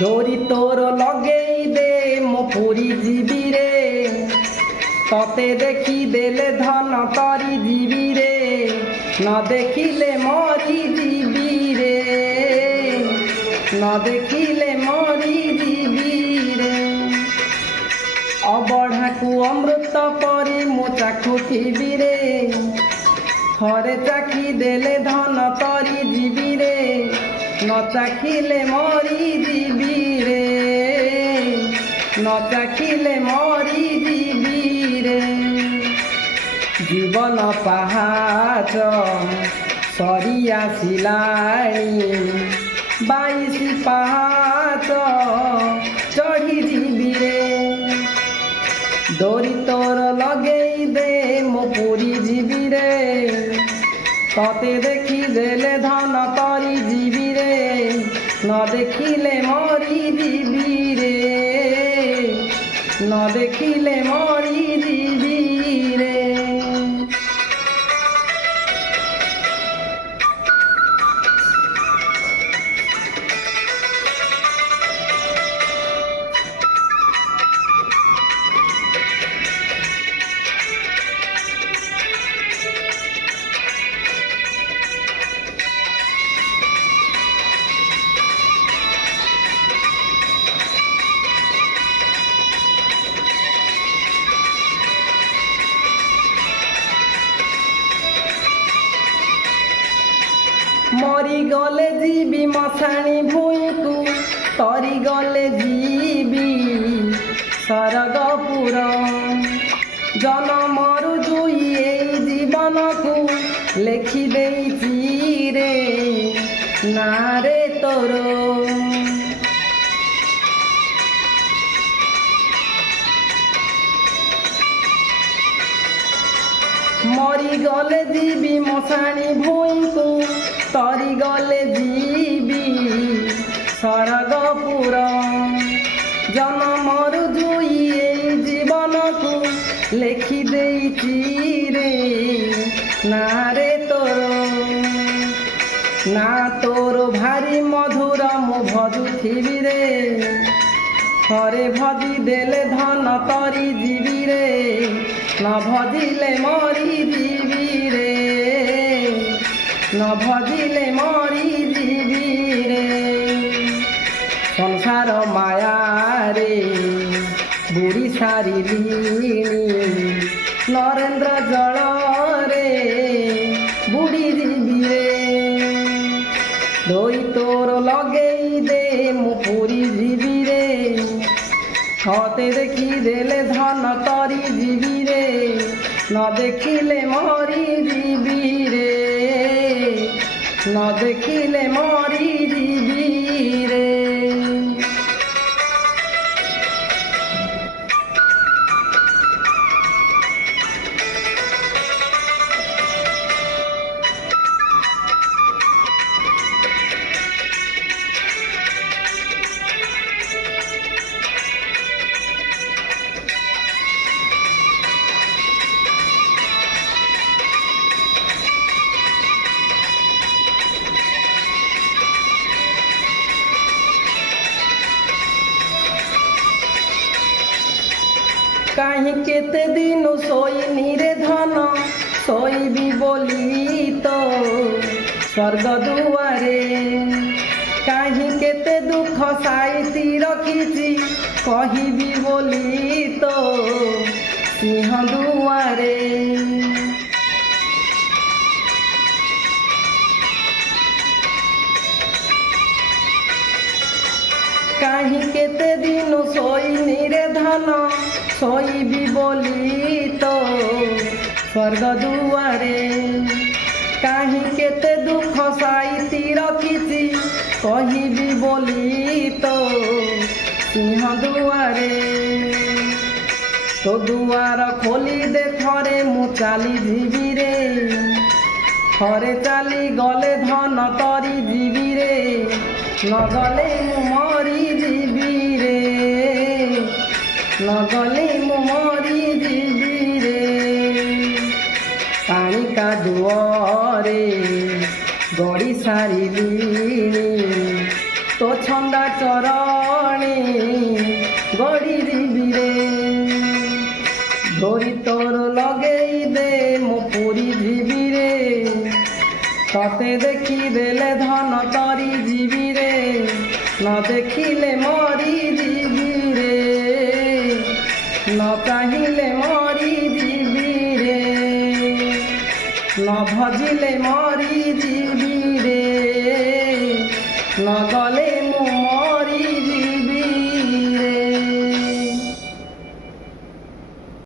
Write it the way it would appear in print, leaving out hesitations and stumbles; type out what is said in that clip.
ধরি তোর লগেই দে মো পুরি ଯିବି রে ততে দেখি দেলে ধন তরি ଯିବି রে ন দেখিলে মরি ଯିବି রে ন দেখিলে মরি ଯିବି রে অবঢ়াକୁ অমৃত পরি মো চাখুଥିବି রে থরে চাখি দেলে ধন তরি ଯିବି রে ন চাখিলে মরি ଯିବି রে ন চাখিলে মরি ଯିବି রে জীবন পাহাচ সরি আসিলাଣି 22 পাহাচ চढ़ी ଯିବି রে দড়ি তোর লগেই দে মো পুরি ଯିବି রে ততে দেখি দেলে ধন তরি ଯିବି রে ন দেখিলে মরি ଯିବି রে ন দেখিলে মরি ଯିବି রে মরি গলে ଯିବି মশাণী ভূইঁকু তরি গলে ଯିବି স্বর্গপুর জনমরু জুই এই জীবনকু লেখি ଦେଇଛି রে নারে তোর মরি গলে ଯିବି মশাণী ভূইঁকু তরি গলে ଯିବି স্বর্গপুর জনমরু জুই এই জীবনকু লেখি ଦେଇଛି রে নারে তোর না তোর ভারি মধুর মু ভজুথিবি রে থরে ভজি দেলে ধন তরি ଯିବି রে ন ভজিলে মরি ଯିବି রে ন ভজিলে মরি ଯିବି রে সংসার মায়ারে বুড়ি সারিলিনি নরেন্দ্র জଳରେ বুড়ি ଯିବି রে দই তোর লগেই দে মু পুরি ଯିବି রে থতে দেখি দেলে ধন তরি ଯିବି রে ন দেখিলে মরি ଯିବି রে ন দেখিলে মরি ଯିବି রে কাহি কেতে দিন শোইনি রে ধন শোইবি বলি তো স্বর্গ দুয়ারে কাহি কেতে দুঃখ সাইতি রখিছি কহিবি বলি তো সিংহ দুয়ারে কাহি কেতে দিন শোইনি রে ধন শোইবি বলি তো স্বর্গ দুয়ারে কাহি কেতে দুঃখ সাইতি রখিছি কহিবি বলি তো সিংহ দুয়ারে তো দুয়ার খোলি দে থরে মু চালি ଯିବି রে থরে চালি গলে ধন তরি ଯିବି রে ন গলে মু মরি ଯିବି রে ন গলে মু মরি ଯିବି রে পানি কাদুଅରେ ଗଡ଼ି ସାରିଲିଣି তো ছন্দা চর তোর লগেই দে মো পুরি ଯିବି ରେ ତତେ ଦେଖି ଦେଲେ ଧନ ତରି ଯିବି ରେ ନ ଦେଖିଲେ ମରି ଯିବି ରେ ନ ଚାହିଁଲେ ମରି ଯିବି ରେ ନ ଭଜିଲେ ମରି ଯିବି ରେ ନ ଗଲେ